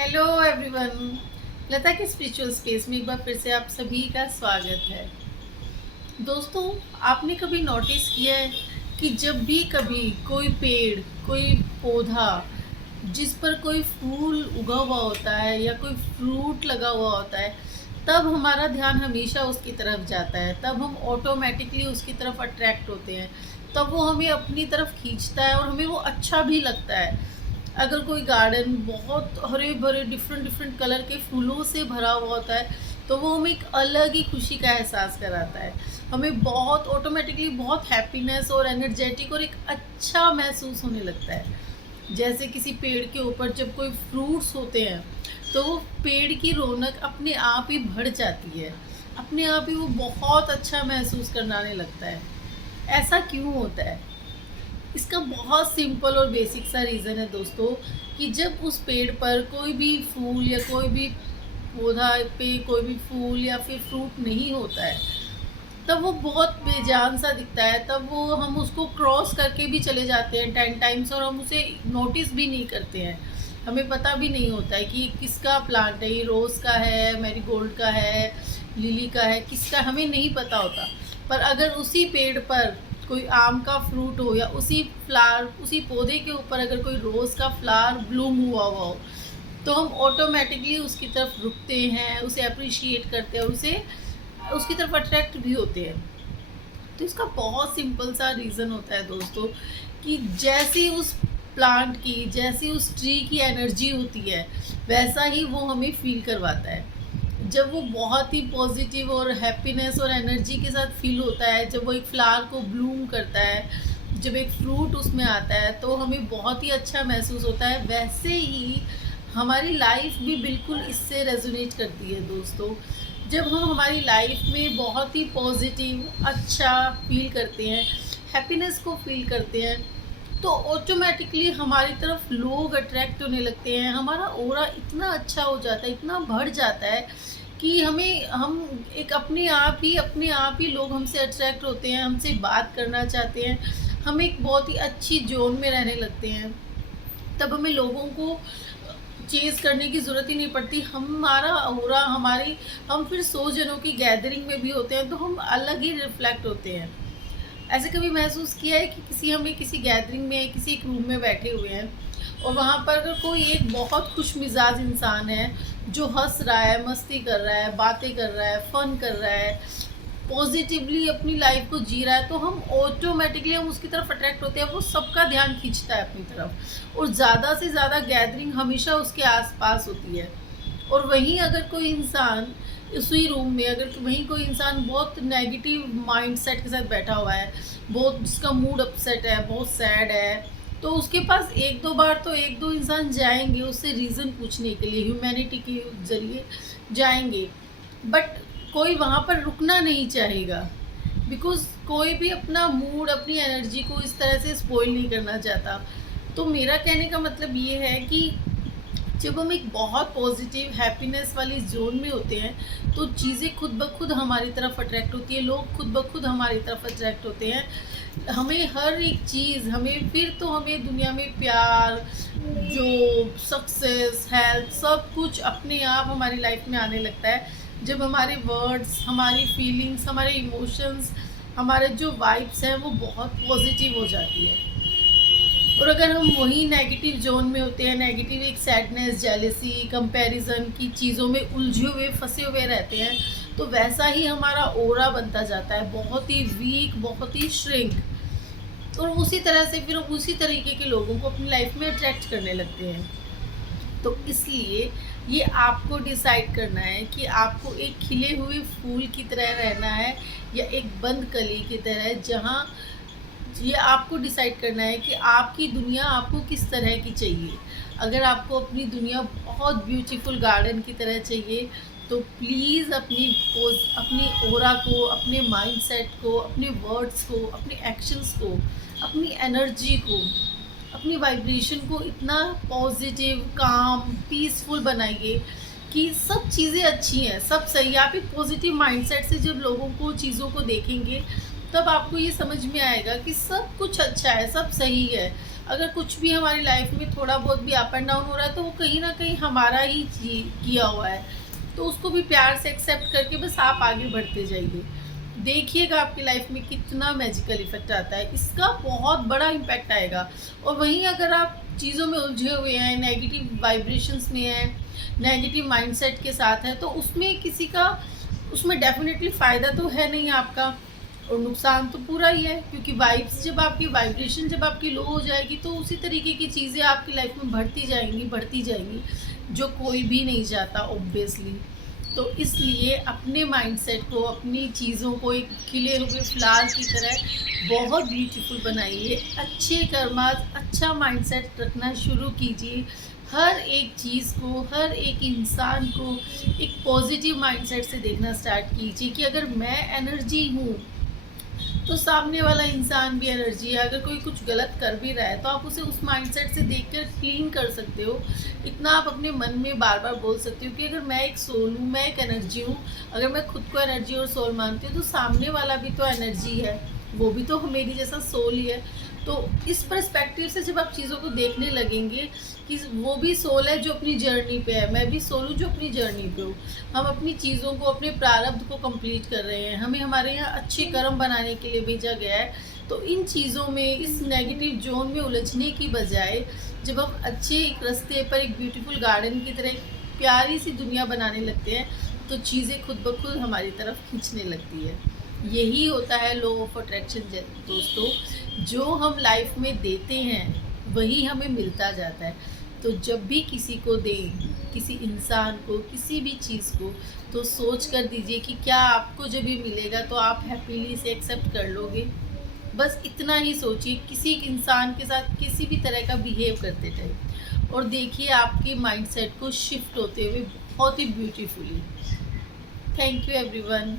Hello everyone. लता के spiritual space में एक बार फिर से आप सभी का स्वागत है। दोस्तों, आपने कभी नोटिस किया है कि जब भी कभी कोई पेड़, कोई पौधा जिस पर कोई फूल उगा हुआ होता है या कोई फ्रूट लगा हुआ होता है, तब हमारा ध्यान हमेशा उसकी तरफ जाता है, तब हम ऑटोमेटिकली उसकी तरफ अट्रैक्ट होते हैं, तब वो हमें अपनी तरफ खींचता है और हमें वो अच्छा भी लगता है। अगर कोई गार्डन बहुत हरे भरे डिफरेंट डिफरेंट कलर के फूलों से भरा हुआ होता है, तो वो हमें एक अलग ही खुशी का एहसास कराता है। हमें बहुत ऑटोमेटिकली बहुत हैप्पीनेस और एनर्जेटिक और एक अच्छा महसूस होने लगता है। जैसे किसी पेड़ के ऊपर जब कोई फ्रूट्स होते हैं, तो वो पेड़ की रौनक अपने आप ही बढ़ जाती है, अपने आप ही वो बहुत अच्छा महसूस करने लगता है। ऐसा क्यों होता है? इसका बहुत सिंपल और बेसिक सा रीज़न है दोस्तों, कि जब उस पेड़ पर कोई भी फूल या कोई भी पौधा पे कोई भी फूल या फिर फ्रूट नहीं होता है, तब वो बहुत बेजान सा दिखता है। तब वो हम उसको क्रॉस करके भी चले जाते हैं 10 टाइम्स और हम उसे नोटिस भी नहीं करते हैं। हमें पता भी नहीं होता है कि किसका प्लांट है, ये रोज़ का है, मैरीगोल्ड का है, लिली का है, किसका हमें नहीं पता होता। पर अगर उसी पेड़ पर कोई आम का फ्रूट हो या उसी फ्लावर, उसी पौधे के ऊपर अगर कोई रोज़ का फ्लावर ब्लूम हुआ हुआ हो, तो हम ऑटोमेटिकली उसकी तरफ रुकते हैं, उसे अप्रिशिएट करते हैं, उसे उसकी तरफ अट्रैक्ट भी होते हैं। तो इसका बहुत सिंपल सा रीज़न होता है दोस्तों, कि जैसी उस प्लांट की, जैसी उस ट्री की एनर्जी होती है, वैसा ही वो हमें फील करवाता है। जब वो बहुत ही पॉजिटिव और हैप्पीनेस और एनर्जी के साथ फील होता है, जब वो एक फ्लावर को ब्लूम करता है, जब एक फ्रूट उसमें आता है, तो हमें बहुत ही अच्छा महसूस होता है। वैसे ही हमारी लाइफ भी बिल्कुल इससे रेजोनेट करती है दोस्तों। जब हम हमारी लाइफ में बहुत ही पॉजिटिव अच्छा फील करते हैं, हैप्पीनेस को फील करते हैं, तो ऑटोमेटिकली हमारी तरफ लोग अट्रैक्ट होने लगते हैं। हमारा ऑरा इतना अच्छा हो जाता है, इतना बढ़ जाता है कि हम एक अपने आप ही लोग हमसे अट्रैक्ट होते हैं, हमसे बात करना चाहते हैं। हम एक बहुत ही अच्छी ज़ोन में रहने लगते हैं। तब हमें लोगों को चेज़ करने की ज़रूरत ही नहीं पड़ती। हमारा ऑरा हमारी हम फिर 100 जनों की गैदरिंग में भी होते हैं, तो हम अलग ही रिफ्लेक्ट होते हैं। ऐसे कभी महसूस किया है कि हमें किसी गैदरिंग में, किसी एक रूम में बैठे हुए हैं और वहाँ पर अगर कोई एक बहुत खुश मिजाज इंसान है, जो हंस रहा है, मस्ती कर रहा है, बातें कर रहा है, फन कर रहा है, पॉजिटिवली अपनी लाइफ को जी रहा है, तो हम ऑटोमेटिकली हम उसकी तरफ अट्रैक्ट होते हैं। वो सबका ध्यान खींचता है अपनी तरफ और ज़्यादा से ज़्यादा गैदरिंग हमेशा उसके आसपास होती है। और वहीं अगर कोई इंसान उसी रूम में, अगर वहीं कोई इंसान बहुत नेगेटिव माइंडसेट के साथ बैठा हुआ है, बहुत जिसका मूड अपसेट है, बहुत सैड है, तो उसके पास एक दो बार तो एक दो इंसान जाएंगे उससे रीज़न पूछने के लिए, ह्यूमैनिटी के ज़रिए जाएंगे, बट कोई वहाँ पर रुकना नहीं चाहेगा। बिकॉज़ कोई भी अपना मूड, अपनी एनर्जी को इस तरह से स्पॉइल नहीं करना चाहता। तो मेरा कहने का मतलब ये है कि जब हम एक बहुत पॉजिटिव हैप्पीनेस वाली जोन में होते हैं, तो चीज़ें खुद ब खुद हमारी तरफ अट्रैक्ट होती है, लोग खुद ब खुद हमारी तरफ अट्रैक्ट होते हैं। हमें हर एक चीज़, हमें दुनिया में प्यार, जॉब, सक्सेस, हेल्थ, सब कुछ अपने आप हमारी लाइफ में आने लगता है, जब हमारे वर्ड्स, हमारी फीलिंग्स, हमारे इमोशंस, हमारे जो वाइब्स हैं वो बहुत पॉजिटिव हो जाती है। और अगर हम वही नेगेटिव जोन में होते हैं, नेगेटिव एक सैडनेस, जेलसी, कंपैरिजन की चीज़ों में उलझे हुए, फंसे हुए रहते हैं, तो वैसा ही हमारा ऑरा बनता जाता है, बहुत ही वीक, बहुत ही श्रिंक। और उसी तरह से फिर हम उसी तरीके के लोगों को अपनी लाइफ में अट्रैक्ट करने लगते हैं। तो इसलिए ये आपको डिसाइड करना है कि आपको एक खिले हुए फूल की तरह रहना है या एक बंद कली की तरह, जहाँ ये आपको डिसाइड करना है कि आपकी दुनिया आपको किस तरह की चाहिए। अगर आपको अपनी दुनिया बहुत ब्यूटीफुल गार्डन की तरह चाहिए, तो प्लीज़ अपनी ऑरा को, अपने माइंडसेट को, अपने वर्ड्स को, अपने एक्शंस को, अपनी एनर्जी को, अपनी वाइब्रेशन को इतना पॉजिटिव, काम, पीसफुल बनाइए कि सब चीज़ें अच्छी हैं, सब सही है। आप एक पॉजिटिव माइंडसेट से जब लोगों को, चीज़ों को देखेंगे, तब आपको ये समझ में आएगा कि सब कुछ अच्छा है, सब सही है। अगर कुछ भी हमारी लाइफ में थोड़ा बहुत भी अप एंड डाउन हो रहा है तो वो कहीं ना कहीं हमारा ही किया हुआ है। तो उसको भी प्यार से एक्सेप्ट करके बस आप आगे बढ़ते जाइए। देखिएगा आपकी लाइफ में कितना मैजिकल इफेक्ट आता है, इसका बहुत बड़ा इम्पैक्ट आएगा। और वहीं अगर आप चीज़ों में उलझे हुए हैं, नेगेटिव वाइब्रेशंस में हैं, नेगेटिव माइंडसेट के साथ हैं, तो उसमें किसी का, उसमें डेफिनेटली फ़ायदा तो है नहीं आपका, और नुकसान तो पूरा ही है। क्योंकि वाइब्स जब आपकी, वाइब्रेशन जब आपकी लो हो जाएगी तो उसी तरीके की चीज़ें आपकी लाइफ में बढ़ती जाएंगी, जो कोई भी नहीं चाहता ऑब्वियसली। तो इसलिए अपने माइंडसेट को, अपनी चीज़ों को एक खिले हुए फ्लावर की तरह बहुत ब्यूटीफुल बनाइए। अच्छे कर्मा, अच्छा माइंडसेट रखना शुरू कीजिए। हर एक चीज़ को, हर एक इंसान को एक पॉजिटिव माइंडसेट से देखना स्टार्ट कीजिए कि अगर मैं एनर्जी हूँ तो सामने वाला इंसान भी एनर्जी है। अगर कोई कुछ गलत कर भी रहा है तो आप उसे उस माइंडसेट से देखकर क्लीन कर सकते हो। इतना आप अपने मन में बार बार बोल सकते हो कि अगर मैं एक सोल हूँ, मैं एक एनर्जी हूँ, अगर मैं खुद को एनर्जी और सोल मानती हूँ तो सामने वाला भी तो एनर्जी है, वो भी तो मेरी जैसा सोल ही है। तो इस पर्सपेक्टिव से जब आप चीज़ों को देखने लगेंगे कि वो भी सोल है जो अपनी जर्नी पे है, मैं भी सोल हूँ जो अपनी जर्नी पे हूँ, हम अपनी चीज़ों को, अपने प्रारब्ध को कंप्लीट कर रहे हैं, हमें हमारे यहाँ अच्छे कर्म बनाने के लिए भेजा गया है। तो इन चीज़ों में, इस नेगेटिव जोन में उलझने की बजाय जब हम अच्छे एक रास्ते पर, एक ब्यूटीफुल गार्डन की तरह एक प्यारी सी दुनिया बनाने लगते हैं तो चीज़ें खुद ब खुद हमारी तरफ खींचने लगती है। यही होता है लॉ ऑफ अट्रैक्शन दोस्तों। जो हम लाइफ में देते हैं वही हमें मिलता जाता है। तो जब भी किसी को दें, किसी इंसान को, किसी भी चीज़ को, तो सोच कर दीजिए कि क्या आपको जब ये मिलेगा तो आप हैप्पीली इसे एक्सेप्ट कर लोगे। बस इतना ही सोचिए किसी इंसान के साथ किसी भी तरह का बिहेव करते टाइम, और देखिए आपके माइंडसेट को शिफ्ट होते हुए बहुत ही ब्यूटीफुली। Thank you everyone.